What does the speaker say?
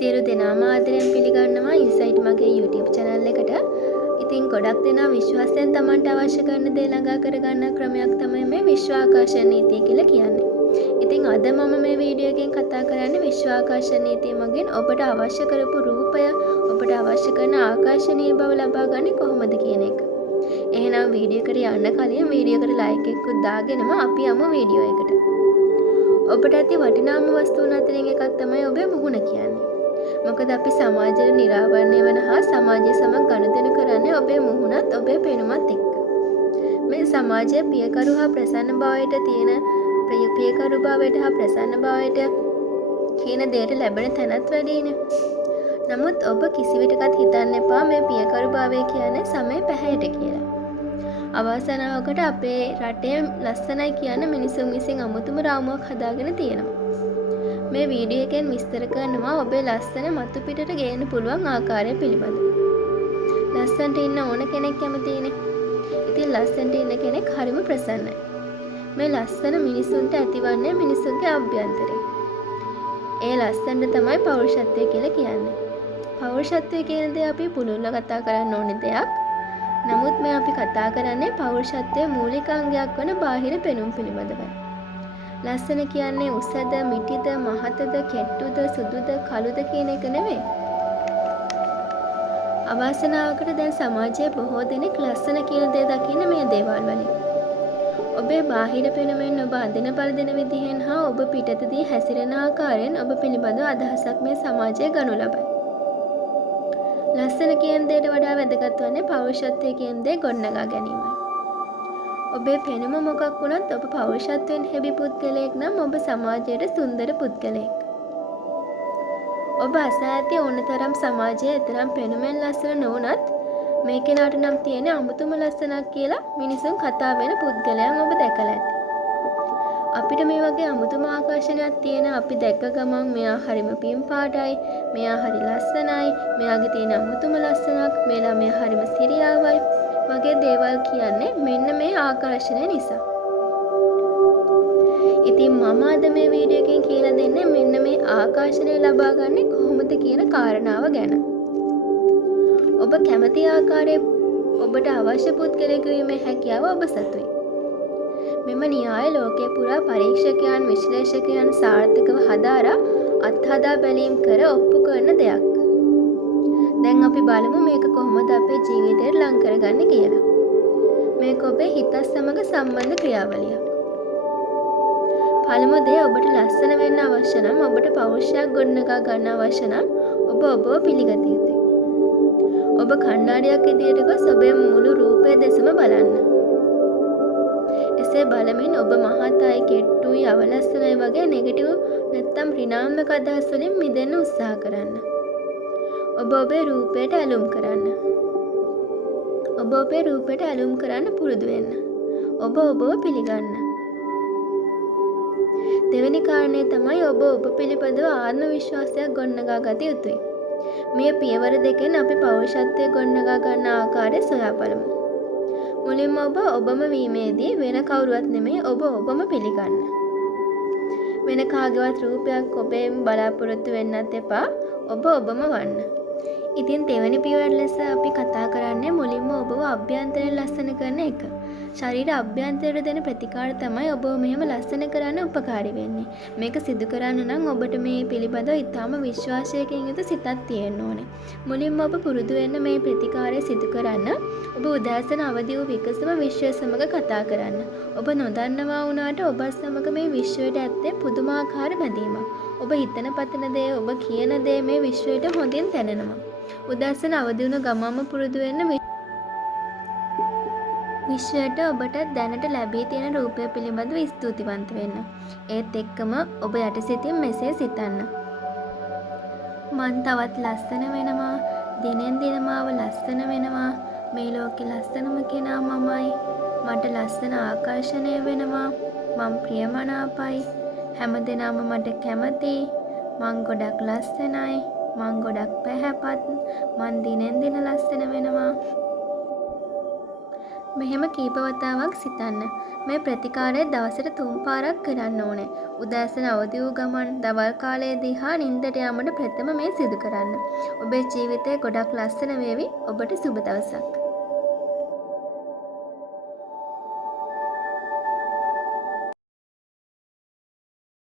සියලු දෙනාම ආදරයෙන් පිළිගන්නවා ඉන්සයිට් මගේ YouTube channel එකට. ඉතින් ගොඩක් දෙනා විශ්වාසයෙන් Tamanට අවශ්‍ය කරන දේ ළඟා කරගන්න ක්‍රමයක් තමයි මේ විශ්වාකර්ෂණ නීතිය කියලා කියන්නේ. ඉතින් අද මම මේ වීඩියෝ එකෙන් කතා කරන්නේ විශ්වාකර්ෂණ නීතිය මගින් ඔබට අවශ්‍ය කරපු රූපය ඔබට අවශ්‍ය කරන ආකර්ෂණීය බව ලබා ගන්නේ කොහොමද කියන එක. එහෙනම් වීඩියෝ එකට යන්න කලින් වීඩියෝ එකට ලයික් එකක් දාගෙනම අපි යමු වීඩියෝ එකට. ඔබට ඇති වටිනාම වස්තුන් අතරින් එකක් තමයි ඔබේ මුහුණ කියන්නේ. මොකද අපි සමාජයේ නිරාවරණය වන හා සමාජය සමග ගනුදෙනු කරන්නේ ඔබේ මුහුණත් ඔබේ පෙනුමත් එක්ක. මේ සමාජයේ පියකරු හා ප්‍රසන්න භාවයට තියෙන පියකරු භාවයට හා ප්‍රසන්න භාවයට කියන දෙයට ලැබෙන තැනත් වැඩිනේ. නමුත් ඔබ කිසිවිටකත් හිතන්න එපා මේ පියකරු භාවය කියන්නේ සමේ පැහැයට කියලා. අවසනාවකට අපේ රටේ ලස්සනයි කියන මිනිසුන් විසින් අමුතුම රාමුවක් හදාගෙන තියෙනවා. මේ වීඩියෝ එකෙන් විස්තර කරනවා ඔබේ ලස්සන මතු පිටට ගේන්න පුළුවන් ආකාරය පිළිබඳව. ලස්සනට ඉන්න ඕන කෙනෙක් කැමතිනේ. ඉතින් ලස්සනට ඉන්න කෙනෙක් හරිම ප්‍රසන්නයි. මේ ලස්සන මිනිසුන්ට ඇතිවන්නේ මිනිසුන්ගේ අභ්‍යන්තරේ. ඒ ලස්සනට තමයි පෞරුෂත්වය කියලා කියන්නේ. පෞරුෂත්වය කියන දේ අපි පුළුල්ව කතා කරන්න ඕනේ දෙයක්. නමුත් මේ අපි කතා කරන්නේ පෞරුෂත්වයේ මූලික අංගයක් වන බාහිර පෙනුම පිළිබඳවයි. ලස්සන කියන්නේ උසද, මිටිද, මහතද, කෙට්ටුද, සුදුද, කළුද කියන එක නෙවෙයි. අවාසනාවකට දැන් සමාජයේ බොහෝ දෙනෙක් ලස්සන කියන දේ දකින්න මේ දේවල් වලින්. ඔබේ බාහිර පෙනුමෙන් ඔබ අඳින පළඳින විදිහෙන් හා ඔබ පිටතදී හැසිරෙන ආකාරයෙන් ඔබ පිළිබඳව අදහසක් මේ සමාජයේ ගනු ලබයි. ලස්සන කියන දේට වඩා වැදගත් වන්නේ පෞරුෂත්වය කියන දේ ගොඩනගා ගැනීමයි. ඔබේ පෙනුම මොකක් වුණත් ඔබ පෞරුෂත්වයෙන් හැබි පුද්ගලයෙක් නම් ඔබ සමාජයට සුන්දර පුද්ගලයෙක්. ඔබ අසා ඇති ඕනතරම් සමාජයේ තරම් පෙනුමෙන් ලස්සන නොවුනත් මේ කෙනාට නම් තියෙන අමුතුම ලස්සනක් කියලා මිනිසුන් කතා වෙන පුද්ගලයන් ඔබ දැකලා ඇති. අපිට මේ වගේ අමුතුම ආකර්ෂණයක් තියෙන අපි දැක්ක ගමන් මෙයා හරිම පින් පාටයි, මෙයා හරි ලස්සනයි, මෙයාගේ තියෙන අමුතුම ලස්සනක්, මේ ළමයා හරිම සිරියාවයි වගේ දේවල් කියන්නේ මෙන්න මේ ආකර්ෂණය නිසා. ඉතින් මම අද මේ වීඩියෝ එකෙන් කියලා දෙන්නේ මෙන්න මේ ආකර්ෂණය ලබා ගන්නේ කොහොමද කියන කාරණාව ගැන. ඔබ කැමති ආකාරයේ ඔබට අවශ්‍ය පුද්ගලයෙකු වීමේ හැකියාව ඔබ සතුයි. මෙම න්‍යාය ලෝකයේ පුරා පරීක්ෂකයන් විශ්ලේෂකයන් සාර්ථකව හදාරා අත්හදා බැලීම් කර ඔප්පු කරන දෙයක්. දැන් අපි බලමු මේක කොහොමද අපේ ජීවිතයට ලං කරගන්නේ කියලා. මේක ඔබේ හිතත් සමග සම්බන්ධ ක්‍රියාවලියක්. පළමු දේ ඔබට ලස්සන වෙන්න අවශ්‍ය නම් ඔබට පෞරුෂයක් ගොඩනගා ගන්න අවශ්‍ය නම් ඔබ ඔබව පිළිගත යුතුයි. ඔබ කණ්ණාඩියක් ඉදිරියට ගොස් ඔබේ මුළු රූපය දෙසම බලන්න. එසේ බලමින් ඔබ මහතයි, කෙට්ටුයි, අවලස්සනයි වගේ නෙගටිව් නැත්නම් ඍණාත්මක අදහස් වලින් මිදෙන්න උත්සාහ කරන්න. ඔබ ඔබේ රූපයට ඇලුම් කරන්න. ඔබ ඔබේ රූපයට ඇලුම් කරන්න පුරුදු වෙන්න. ඔබ ඔබව පිළිගන්න. දෙවෙනි කාරණේ තමයි ඔබ ඔබ පිළිබඳව ආත්ම විශ්වාසයක් ගොඩනගා ගත යුතුයි. මේ පියවර දෙකෙන් අපි පෞරුෂත්වය ගොඩනගා ගන්න ආකාරය සොයා බලමු. මුලින්ම ඔබ ඔබම වීමේදී වෙන කවුරුවත් නෙමෙයි ඔබ ඔබම පිළිගන්න. වෙන කාගේවත් රූපයක් ඔබෙන් බලාපොරොත්තු වෙන්නත් එපා. ඔබ ඔබම වන්න. ඉතින් දෙවෙනි පියවර ලෙස අපි කතා කරන්නේ මුලින්ම ඔබව අභ්‍යන්තරයෙන් ලස්සන කරන එක. ශරීර අභ්‍යන්තරයට දෙන ප්‍රතිකාර තමයි ඔබව මෙහෙම ලස්සන කරන්න උපකාරී වෙන්නේ. මේක සිදු කරන්න නම් ඔබට මේ පිළිබඳව ඊටාම විශ්වාසයකින් යුතු සිතක් තියෙන්න ඕනේ. මුලින්ම ඔබ පුරුදු වෙන්න මේ ප්‍රතිකාරය සිදු කරන්න ඔබ උදෑසන අවදි වූ විකසම විශ්වය සමග කතා කරන්න. ඔබ නොදන්නවා වුණාට ඔබ සමග මේ විශ්වයට ඇත්තේ පුදුමාකාර බැඳීමක්. ඔබ හිතන පතන දේ ඔබ කියන දේ මේ විශ්වයට හොඳින් දැනෙනවා. උදෑසන අවදි වුණ ගමම පුරුදු වෙන්න විශ්වයට ඔබට දැනට ලැබී තියෙන රූපය පිළිබඳව ස්තුතිවන්ත වෙන්න. ඒත් එක්කම ඔබ යටසිතින් මෙසේ සිතන්න. මං තවත් ලස්සන වෙනවා. දිනෙන් දින මාව ලස්සන වෙනවා. මේ ලෝකේ ලස්සනම කෙනා මමයි. මට ලස්සන ආකර්ෂණය වෙනවා. මං ප්‍රියමනාපයි. හැමදෙනාම මට කැමතියි. මං ගොඩක් ලස්සනයි. මං ගොඩක් පැහැපත්. මං දිනෙන් දින ලස්සන වෙනවා. මෙහෙම කීප වතාවක් සිතන්න. මේ ප්‍රතිකාරය දවසට 3 පාරක් කරන්න ඕනේ. උදෑසන අවදි වූ ගමන්, දවල් කාලයේදී හා නිින්දට යාමට ප්‍රථම මේ සිදු කරන්න. ඔබේ ජීවිතය ගොඩක් ලස්සන වේවි. ඔබට සුබ දවසක්.